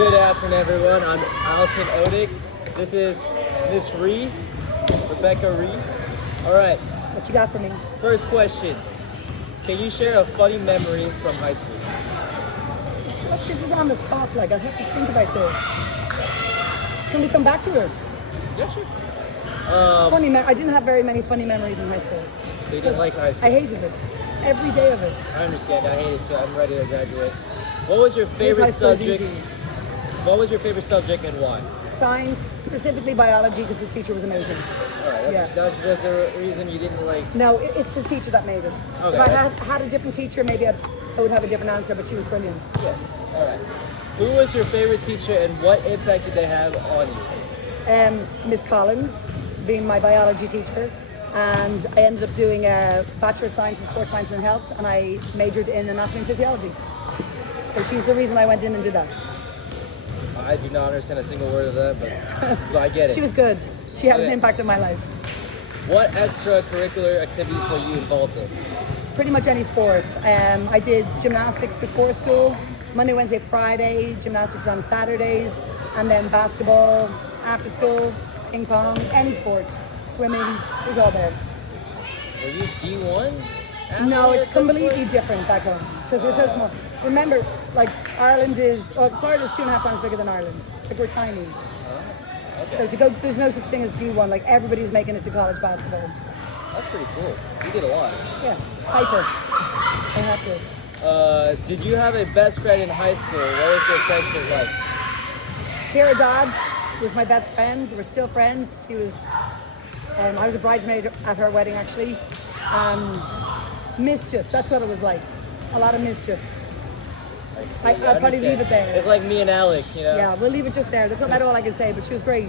Good afternoon, everyone. I'm Allison Odick. This is Miss Reese, Rebecca Reese. All right, What you got for me? first question. Can you share a funny memory from high school? Look, this is on the spot. Like, I have to think about this. Can we come back to it? Yeah, sure. I didn't have very many funny memories in high school. You didn't like high school? I hated it. Every day of it. I understand. I hate it too. I'm ready to graduate. What was your This favorite high school is subject? easy. What was your favorite subject and why? Science, specifically biology, because the teacher was amazing. All right, that's just the reason you didn't like. No, it's the teacher that made it. Okay. If I had a different teacher, maybe I would have a different answer, but she was brilliant. Yes. All right. Who was your favorite teacher and what impact did they have on you? Miss Collins, being my biology teacher, and I ended up doing a Bachelor of Science in Sports Science and Health, and I majored in anatomy and physiology. So she's the reason I went in and did that. I do not understand a single word of that, but I get it. She was good. She had an Okay. impact on my life. What extracurricular activities were you involved in? Pretty much any sport. I did gymnastics before school, Monday, Wednesday, Friday, gymnastics on Saturdays, and then basketball after school, ping pong, any sport, swimming, it was all there. Were you D1? No, it's athlete at this completely point? different back home because we're so small. Remember, like Florida's 2.5 times bigger than Ireland. Like we're tiny. Okay. So to go, there's no such thing as D1. Like everybody's making it to college basketball. That's pretty cool. You did a lot. Yeah, hyper. I had to. Did you have a best friend in high school? What was your friendship like? Kira Dodd was my best friend. We're still friends. She was. I was a bridesmaid at her wedding actually. Mischief. That's what it was like. A lot of mischief. I see. I'll probably understand. leave it there. It's like me and Alec, you know? Yeah, we'll leave it just there. That's not all I can say. But she was great.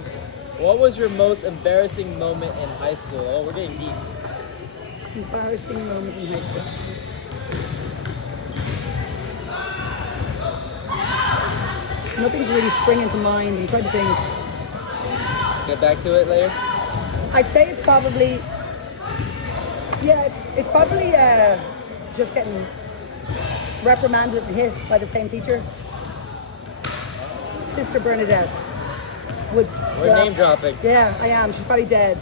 What was your most embarrassing moment in high school? Oh, we're getting deep. Embarrassing moment in high school. Nothing's really springing to mind. I'm trying to think. Get back to it later. I'd say it's probably, it's probably just getting reprimanded and hit by the same teacher. Sister Bernadette would We're slap. name dropping. Yeah, I am. She's probably dead.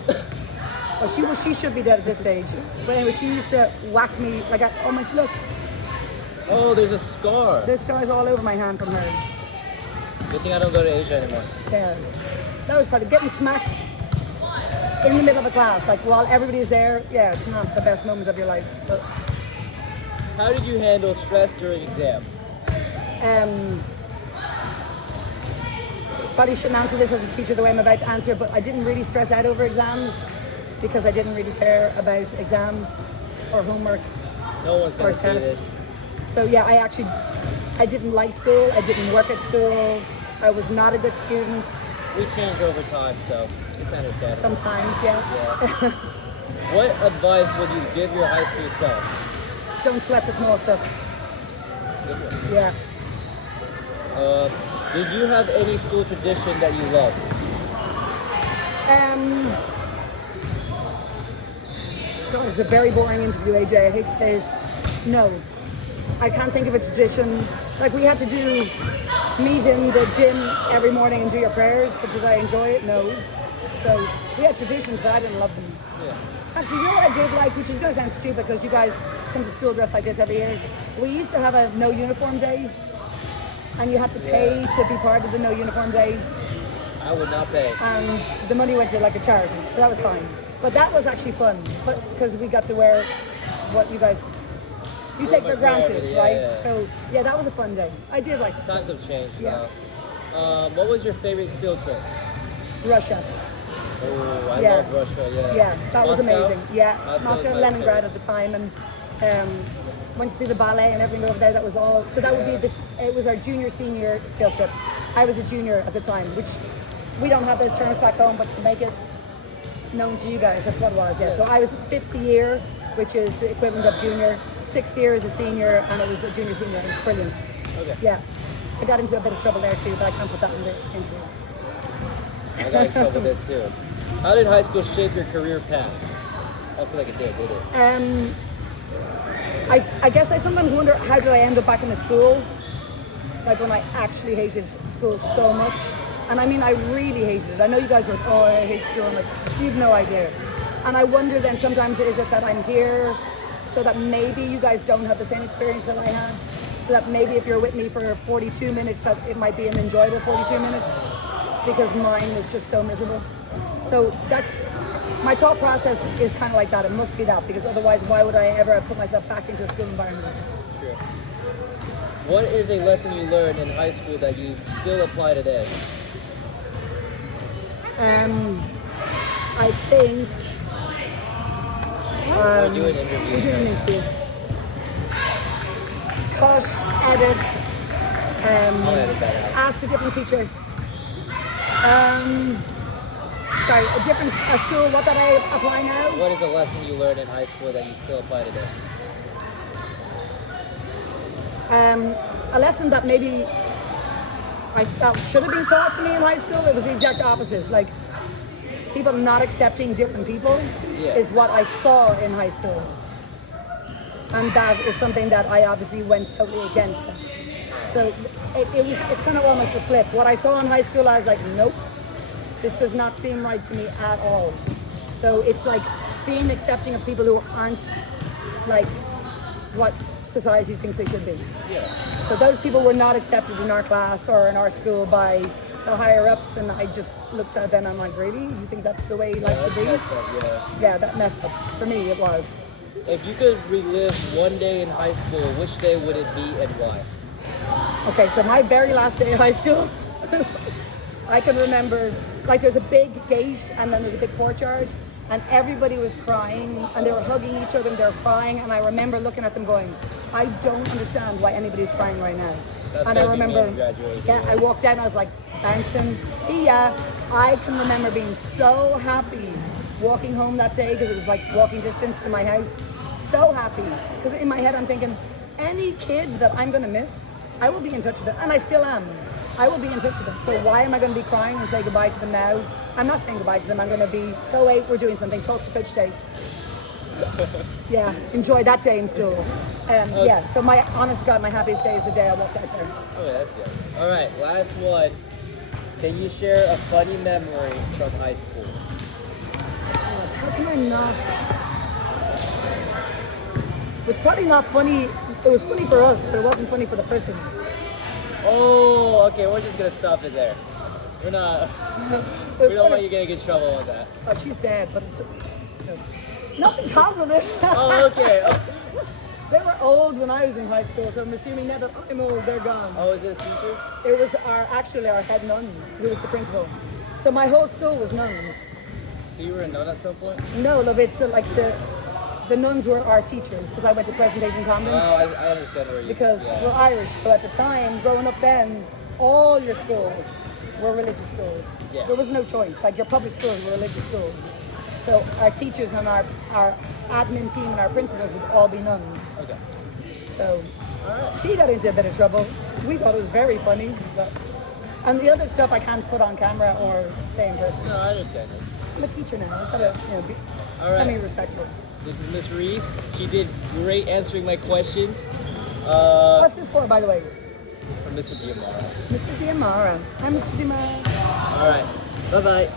Well, she should be dead at this stage. But anyway, she used to whack me like, oh my, look, Oh, there's a scar. there's scars all over my hand from her. Good thing I don't go to Asia anymore. Yeah, that was probably getting smacked in the middle of a class, like while everybody's there. Yeah, it's not the best moment of your life. But How did you handle stress during exams? probably shouldn't answer this as a teacher the way I'm about to answer, but I didn't really stress out over exams because I didn't really care about exams or homework No one's or gonna see this. tests. So yeah, I didn't like school. I didn't work at school. I was not a good student. We change over time, so it's understandable. Sometimes, yeah. Yeah. What advice would you give your high school self? Don't sweat the small stuff. Good one. Yeah. Did you have any school tradition that you loved? God, it's a very boring interview, AJ. I hate to say it. No. I can't think of a tradition. Like, we had to meet in the gym every morning and do your prayers, but did I enjoy it? No. So, we had traditions, but I didn't love them. Yeah. Actually, you know what I did like, which is going to sound stupid because you guys come to school dressed like this every year. We used to have a no uniform day, and you had to pay to be part of the no uniform day, I would not pay. and the money went to like a charity, so that was fine. But that was actually fun, because we got to wear what you guys take for much granted, wear it, yeah, right? yeah. So yeah, that was a fun day. I did like it. Times have changed Yeah. now. What was your favorite field trip? Russia. Oh, I Yeah. love Russia, yeah. Yeah, that was Moscow? amazing. Yeah, Moscow Moscow was and my Leningrad favorite. at the time, and went to see the ballet and everything over there. That was all. So that would be this. It was our junior senior field trip. I was a junior at the time, which we don't have those terms back home, but to make it known to you guys, that's what it was. Yeah. So I was fifth year, which is the equivalent of junior. 6th year as a senior, and it was a junior senior. It was brilliant. Okay. Yeah, I got into a bit of trouble there too, but I can't put that in the interview. I got in trouble there too. How did high school shape your career path? I feel like it did it? I guess I sometimes wonder, how did I end up back in a school? like when I actually hated school so much. And I mean, I really hated it. I know you guys are like, oh, I hate school. I'm like, you've no idea. And I wonder then sometimes, is it that I'm here so that maybe you guys don't have the same experience that I had? So that maybe if you're with me for 42 minutes, that it might be an enjoyable 42 minutes, because mine was just so miserable. So that's, my thought process is kind of like that. It must be that, because otherwise why would I ever put myself back into a school environment? Sure. What is a lesson you learned in high school that you still apply today? I think We're doing interviews. we're doing an interview. Cut, edit, I'll edit that out. ask a different teacher. Sorry, a school. What that I apply now? What is a lesson you learned in high school that you still apply today? A lesson that maybe that should have been taught to me in high school. It was the exact opposite. Like, people not accepting different people is what I saw in high school. And that is something that I obviously went totally against them. So it's kind of almost a flip. What I saw in high school, I was like, nope, this does not seem right to me at all. So it's like being accepting of people who aren't like what society thinks they should be. Yeah. So those people were not accepted in our class or in our school by the higher ups, and I just looked at them and I'm like, really? You think that's the way life should be? Messed up, yeah. Yeah, that messed up. For me, it was. If you could relive one day in high school, which day would it be and why? Okay, so my very last day of high school, I can remember, like, there's a big gate and then there's a big courtyard, and everybody was crying and they were hugging each other and they were crying, and I remember looking at them going, I don't understand why anybody's crying right now. That's and I gotta be me remember, in graduation. yeah, I walked down, I was like, bouncing, see ya. I can remember being so happy walking home that day, because it was like walking distance to my house. So happy, because in my head I'm thinking, any kids that I'm going to miss, I will be in touch with them, and I still am. I will be in touch with them. So why am I going to be crying and say goodbye to them now? I'm not saying goodbye to them. I'm going to be, go wait, we're doing something. Talk to Coach Day. Yeah, enjoy that day in school. Yeah, so my honest to God, my happiest day is the day I walked out there. Oh, that's good. All right, last one. Can you share a funny memory from high school? God, how can I not? It's probably not funny. It was funny for us, but it wasn't funny for the person. Oh, okay, we're just gonna stop it there. We're not. We don't want you to get in trouble with that. Oh, she's dead, but it's nothing because of it. Oh, okay. They were old when I was in high school, so I'm assuming now that I'm old, they're gone. Oh, is it a teacher? It was our head nun, who was the principal. So my whole school was nuns. So you were a nun at some point? No, love, it's like the nuns were our teachers, because I went to Presentation Convent. Oh, I understand where you. Because we're Irish, but at the time, growing up then, all your schools were religious schools. Yeah. There was no choice. Like, your public schools were religious schools. So our teachers and our admin team and our principals would all be nuns. Okay. So Alright. she got into a bit of trouble. We thought it was very funny. And the other stuff I can't put on camera or say in person. No, I understand it. I'm a teacher now. I've got to be All right. semi-respectful. This is Miss Reese. She did great answering my questions. What's this for, by the way? From Mr. Diamara. Mr. Diamara. Hi, Mr. Diamara. All right. Bye-bye.